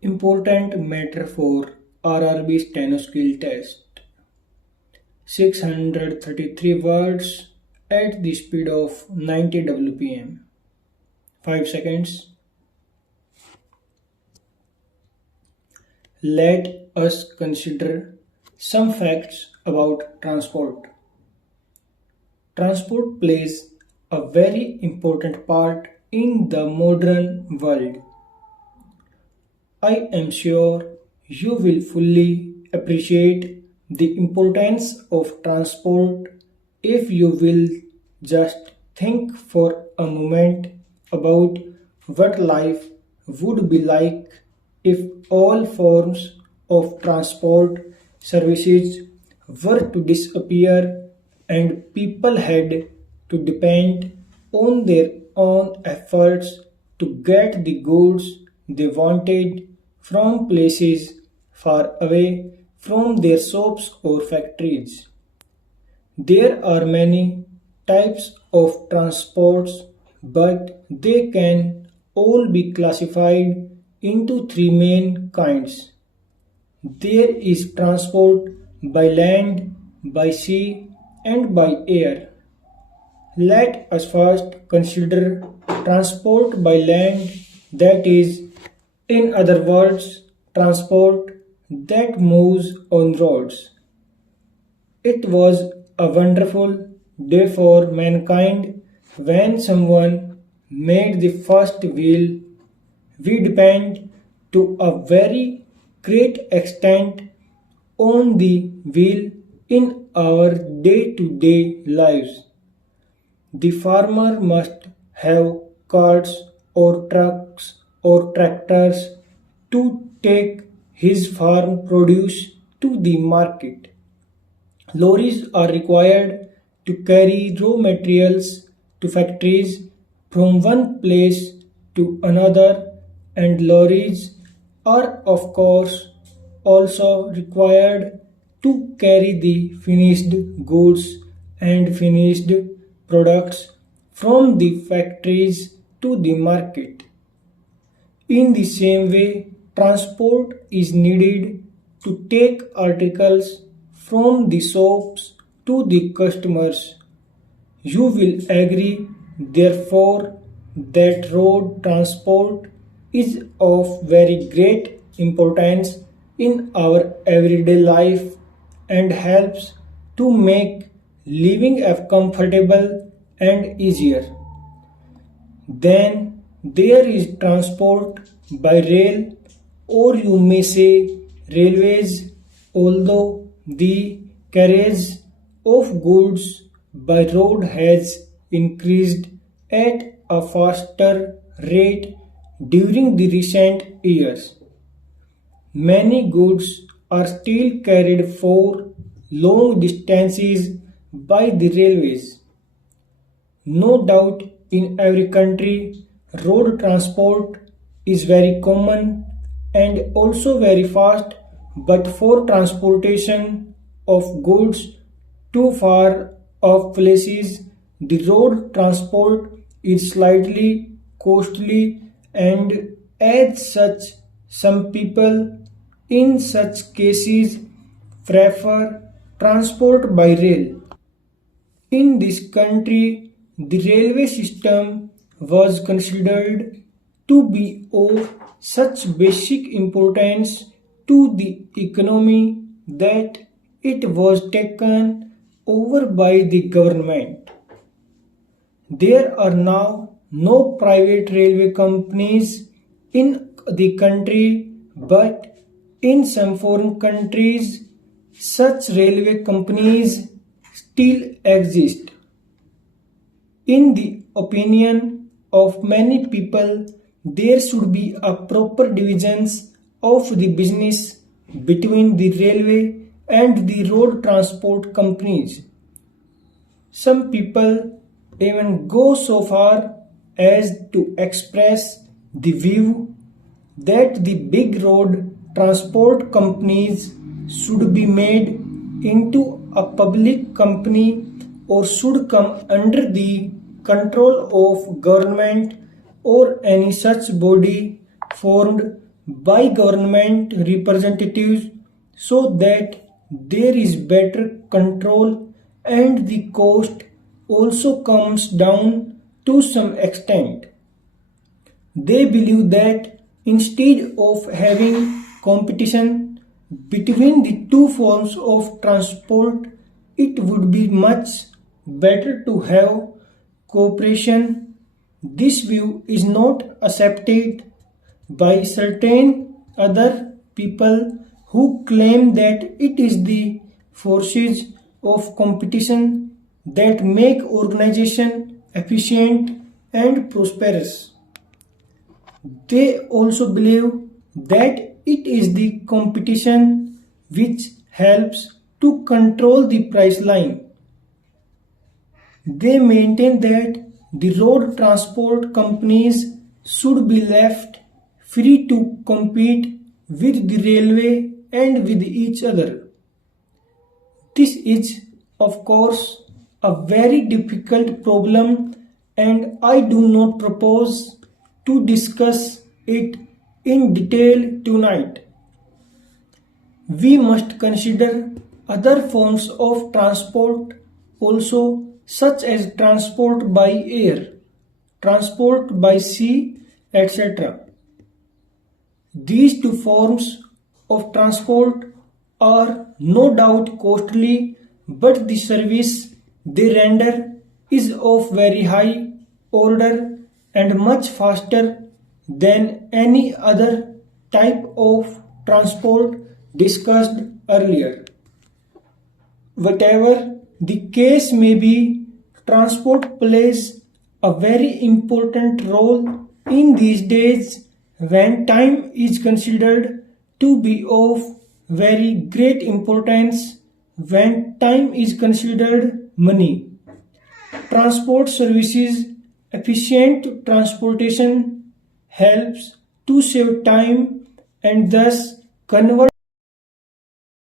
Important matter for RRB STENO skill test. 633 words at the speed of 90 WPM. 5 seconds. Let us consider some facts about transport. Transport plays a very important part in the modern world. I am sure you will fully appreciate the importance of transport if you will just think for a moment about what life would be like if all forms of transport services were to disappear and people had to depend on their own efforts to get the goods they wanted from places far away from their shops or factories. There are many types of transports, but they can all be classified into three main kinds. There is transport by land, by sea, and by air. Let us first consider transport by land, that is, in other words, transport that moves on roads. It was a wonderful day for mankind when someone made the first wheel. We depend to a very great extent on the wheel in our day-to-day lives. The farmer must have carts or trucks or tractors to take his farm produce to the market. Lorries are required to carry raw materials to factories from one place to another, and lorries are, of course, also required to carry the finished goods and finished products from the factories to the market. In the same way, transport is needed to take articles from the shops to the customers. You will agree, therefore, that road transport is of very great importance in our everyday life and helps to make living comfortable and easier. Then there is transport by rail, or you may say railways, although the carriage of goods by road has increased at a faster rate during the recent years. Many goods are still carried for long distances by the railways. No doubt in every country, road transport is very common and also very fast, but for transportation of goods too far off places, the road transport is slightly costly, and as such, some people in such cases prefer transport by rail. In this country, the railway system was considered to be of such basic importance to the economy that it was taken over by the government. There are now no private railway companies in the country, but in some foreign countries, such railway companies still exist. In the opinion of many people, there should be a proper divisions of the business between the railway and the road transport companies. Some people even go so far as to express the view that the big road transport companies should be made into a public company or should come under the control of government or any such body formed by government representatives so that there is better control and the cost also comes down to some extent. They believe that instead of having competition between the two forms of transport, it would be much better to have cooperation. This view is not accepted by certain other people who claim that it is the forces of competition that make organization efficient and prosperous. They also believe that it is the competition which helps to control the price line. They maintain that the road transport companies should be left free to compete with the railway and with each other. This is, of course, a very difficult problem, and I do not propose to discuss it in detail tonight. We must consider other forms of transport also, such as transport by air, transport by sea, etc. These two forms of transport are no doubt costly, but the service they render is of very high order and much faster than any other type of transport discussed earlier. Whatever the case may be, transport plays a very important role in these days when time is considered to be of very great importance, when time is considered money. Transport services, efficient transportation helps to save time and thus convert